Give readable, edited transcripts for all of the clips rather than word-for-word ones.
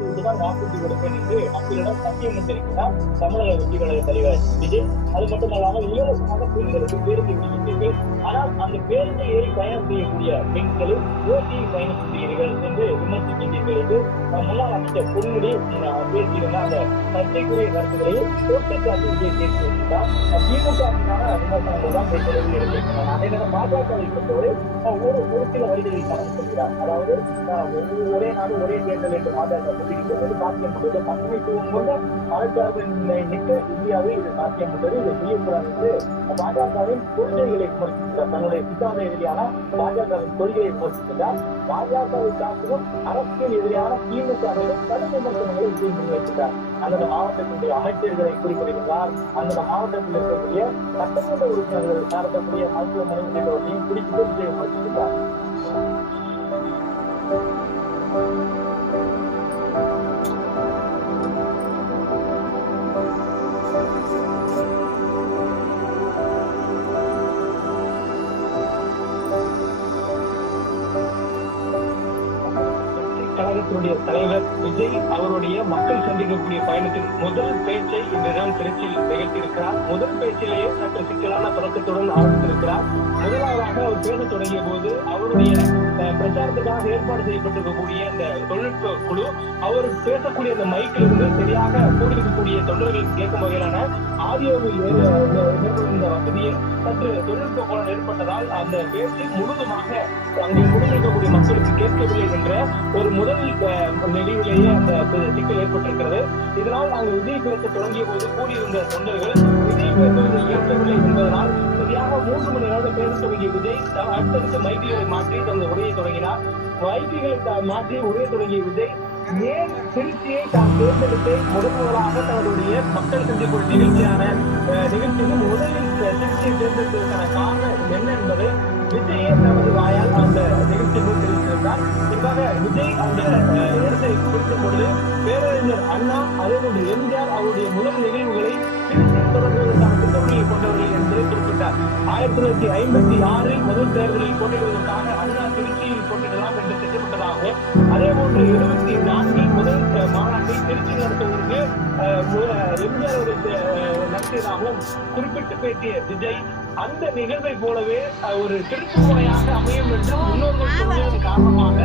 தேர்ந்தெடுத்து விட்டுதான் வாக்குறுதி கொடுப்பேன் என்று மக்களிடம் சத்தியம் கொண்டிருக்கிறார் தமிழக வெற்றி கழக தலைவர் விஜய். அது மட்டுமல்லாமல் இலவசமாக பெண்களுக்கு பேருந்து விடுவித்தீர்கள், ஆனால் அந்த பேருந்து ஏறி பயணம் செய்யக்கூடிய பெண்களும் ஓட்டியில் பயணம் செய்கிறீர்கள் என்று விமர்சிக்கின்றீர்கள் என்று முன்னாள் அமைச்சர் பொன்முடி பேசியிருந்த அந்த சர்ச்சைக்குரிய கருத்துக்களையும் குற்றச்சாட்டு விஜய் பேசியிருந்தார். திமுக விமர்சனங்கள் தான் பேசுகிறது எடுத்திருக்கிறார். அதே நேரம் பாஜகவை பொறுத்தவரை ஒரு சில வரிகளை கணக்கிடுகிறார். அதாவது ஒரே நாடு ஒரே தேர்தல் என்று பாஜக சொல்லியிருக்கிறது சாத்தியம் உள்ளது. பசுமைத்துவம் கொண்ட அரசாங்க நிற்க இந்தியாவில் இது சாத்தியம் உள்ளது, இது செய்யக்கூடாது என்று பாஜகவின் கொள்கைகளை விமர்சிக்கிறார். தன்னுடைய சித்தாந்த எதிரியான பாஜகவின் கொள்கையை விமர்சிக்கிறார். பாஜகவை காட்டிலும் அரசியல் எதிரியான திமுகவிலும் கடும் விமர்சனங்களை விஜய் முன்வைக்கிறார். அந்தந்த மாவட்டத்தினுடைய அமைச்சர்களை குறிப்பிடுகிறார். அந்தந்த மாவட்டத்தில் இருக்கக்கூடிய சட்டமன்ற உறுப்பினர்கள் நடத்தக்கூடிய மருத்துவமனை உள்ளிட்டவர்களையும் குறிப்பிட்டு விஜய் விமர்சிக்கிறார். கழகத்தினுடைய தலைவர் விஜய் அவருடைய மக்கள் சந்திக்கக்கூடிய பயணத்தின் முதல் பேச்சை இன்றிடம் திருச்சியில் நிகழ்த்தியிருக்கிறார். முதல் பேச்சிலேயே சற்று சிக்கலான தொடக்கத்துடன் ஆரம்பித்திருக்கிறார். முதலாவதாக அவர் பேச தொடங்கிய போது அவருடைய பிரச்சாரத்துக்காக ஏற்பாடு செய்யப்பட்டிருக்கக்கூடிய இந்த தொழில்நுட்ப குழு அவர் பேசக்கூடிய அந்த மைக்கில் இருந்து சரியாக கூடியிருக்கக்கூடிய தொண்டர்களுக்கு கேட்கும் வகையிலான ஆடியோவில் ஏற்படுத்த வசதியில் சற்று தொழில்நுட்ப கோணம் ஏற்பட்டதால் அந்த பேச்சு முழுவதுமாக அங்கே குடியிருக்கக்கூடிய மக்களுக்கு கேட்கவில்லை என்ற ஒரு முதல் நிலையிலேயே அந்த சிக்கல் ஏற்பட்டிருக்கிறது. இதனால் அங்கு விஜய் பேச தொடங்கிய போது கூடியிருந்த தொண்டர்கள் விஜய் பேசுவதை ஏற்கவில்லை என்பதனால் சரியாக 3 மணி நேரம் பேச தொடங்கிய விஜய் அடுத்தடுத்து மைக்குகளை மாற்றி தனது உரையை தொடங்கினார். மைக்குகளை மாற்றி உரையை தொடங்கிய விஜய் ஏன் திருச்சியை தான் தேர்ந்தெடுத்து முதலாக தன்னுடைய மக்கள் சந்திப்பு நிகழ்ச்சியான நிகழ்ச்சியில் முதலில் திருச்சியை தேர்ந்தெடுத்ததற்கான காரணம் என்ன என்பதை விஜயே தனது வாயால் அந்த நிகழ்ச்சியில் தெரிவித்திருந்தார். குறிப்பாக விஜய் அந்த இடத்தை குறிக்கும் பொழுது பேரறிஞர் அண்ணா அதேபோன்று எம்ஜிஆர் அவருடைய முதல் நிகழ்வுகளை திருச்சியில் தொடங்குவதற்கான திட்டமிடலை கொண்டவர்கள் என்று குறிப்பிட்டார். 1956 முதல் தேர்தலில் போட்டியிடுவதற்காக அண்ணா திருச்சியில் போட்டியிடலாம் என்று திட்டமிட்டதாகவும் அதேபோன்று 74 முதல் மாநாட்டை திருச்சியில் நடத்துவதற்கு எம்ஜிஆர் நடத்தியதாகவும் குறிப்பிட்டு பேசிய விஜய் அந்த நிகழ்வை போலவே ஒரு திருப்புமுனையாக அமையும் என்று முன்னோர்கள் சொன்னதன் காரணமாக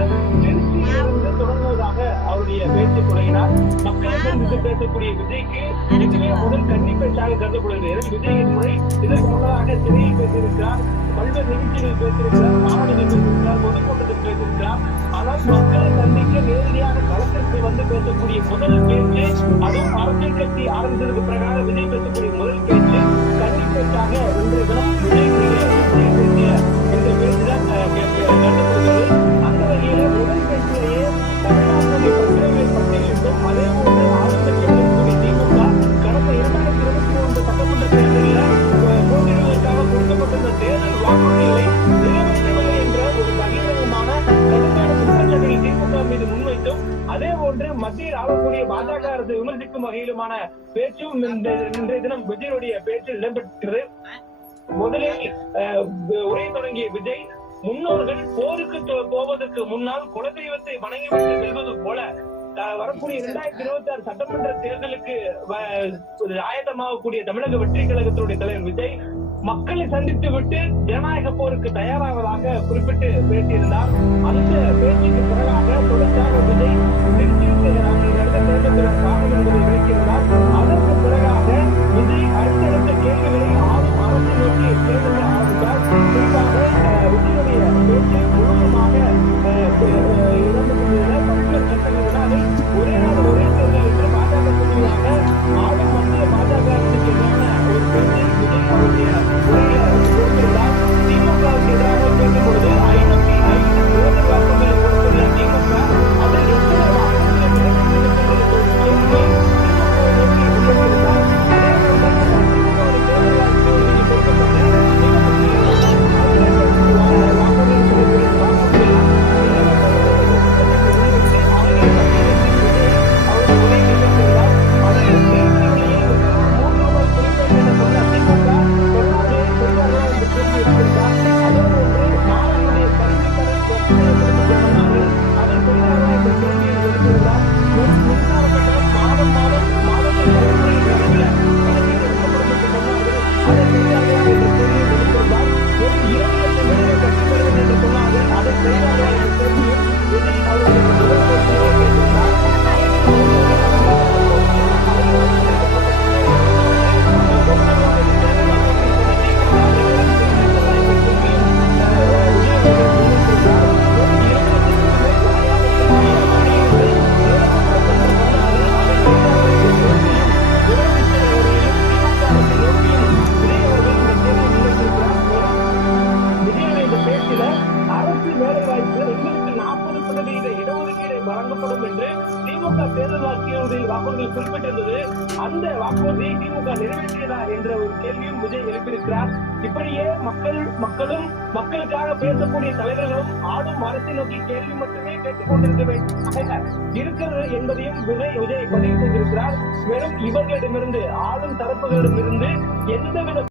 திருச்சியிலிருந்து தொடங்குவதாக அவருடைய பேச்சு தொடங்கினார். மக்களை சந்தித்து பேசக்கூடிய விஜய்க்கு இதுவே முதல் கன்னி பேச்சாக கருதப்படுகிறது. விஜயின் முறை இதற்கு முன்னதாக சிறையில் பேசியிருக்கிறார், பல்வேறு நிகழ்ச்சிகளில் பேசியிருக்கிறார், மாநாடுகளில் பேசியிருக்கிறார், பொதுக்கூட்டத்தில் பேசியிருக்கிறார். ஆனால் மக்களை சந்திக்க நேரடியாக களத்திற்கு வந்து பேசக்கூடிய முதல் பேச்சு, அதுவும் அரசியல் கட்சி ஆரம்பித்ததற்கு பிறகாக விஜய் பேசக்கூடிய முதல் பேச்சு கன்னி பேச்சாக இன்றைய தினம் விஜய் பேசிய இந்த பேச்சுதான் கருதப்படுகிறது. அந்த வகையில முதல் பேச்சிலேயே தமிழ்நாட்டுடைய பிரச்சனைகளை பட்டியலிட்டும் அதே போன்று ஆளுங்கட்சியாக இருக்கக்கூடிய திமுக கடந்த 2023 சட்டமன்ற தேர்தலில் போட்டியிடுவதற்காக கொடுக்கப்பட்டிருந்த தேர்தல் வாக்குறுதிகளை நிறைவேற்றவில்லை என்ற ஒரு பகிரங்கமான கடுமையான குற்றச்சாட்டுகளை திமுக மீது முன்வைத்தும் அதே போன்று மத்தியில் ஆளக்கூடிய பாஜக அரசு விமர்சிக்கும் வகையிலுமான பேச்சும் இன்றைய தினம் விஜயனுடைய பேச்சில் இடம்பெற்றது. முதலில் உரை தொடங்கிய விஜய் முன்னோர்கள் போருக்கு போவதற்கு முன்னால் குலதெய்வத்தை வணங்கிவிட்டு செல்வது போல வரக்கூடிய 2026 சட்டமன்ற தேர்தலுக்கு ஆயத்தமாகக்கூடிய தமிழக வெற்றி கழகத்தினுடைய தலைவர் விஜய் மக்களை சந்தித்து விட்டு ஜனநாயக போருக்கு தயாராவதாக குறிப்பிட்டு பேசியிருந்தார். அந்த பேச்சுக்கு பிறகாக தொடர்ச்சியாக விஜய் திருச்சியில் நடந்த தேர்தலுக்கு காரணம் என்பதை விளக்கியிருந்தார். அதற்கு பிறகாக விஜய் அடுத்தடுத்த கேள்விகளை ஆளும் அரசு நோக்கி கேட்க ஆரம்பித்தார். குறிப்பாக விஜயுடைய பேச்சு முழுவதுமாக ஒரே நாடு ஒரே தேர்தல் என்று பாஜக சொல்லியாக ஆளும் மத்திய பாஜக அரசுக்கு எதிரான ஒரு பேச்சை விஜய் அவருடைய கொடுத்திருந்தார். திமுகவுக்கு எதிராக பேசும் பொழுது 505 தேர்தல் வாக்குறுதிகளை கொடுத்துள்ள திமுக அதில் எத்தனை என்று திமுக தேர்தல் வாக்குறுதியில் குறிப்பிட்டிருந்தது. அந்த வாக்குறுதியை திமுக நிறைவேற்றியதா என்ற ஒரு கேள்வியும் விஜய் எழுப்பியிருக்கிறார். இப்படியே மக்களும் மக்களுக்காக பேசக்கூடிய தலைவர்களும் ஆளும் அரசை நோக்கி கேள்வி மட்டுமே கேட்டுக் கொண்டிருக்க வேண்டும் இருக்கிறது என்பதையும் விஜய் பதிவு செய்திருக்கிறார். மேலும் இவர்களிடமிருந்து ஆளும் தரப்புகளிடமிருந்து எந்தவித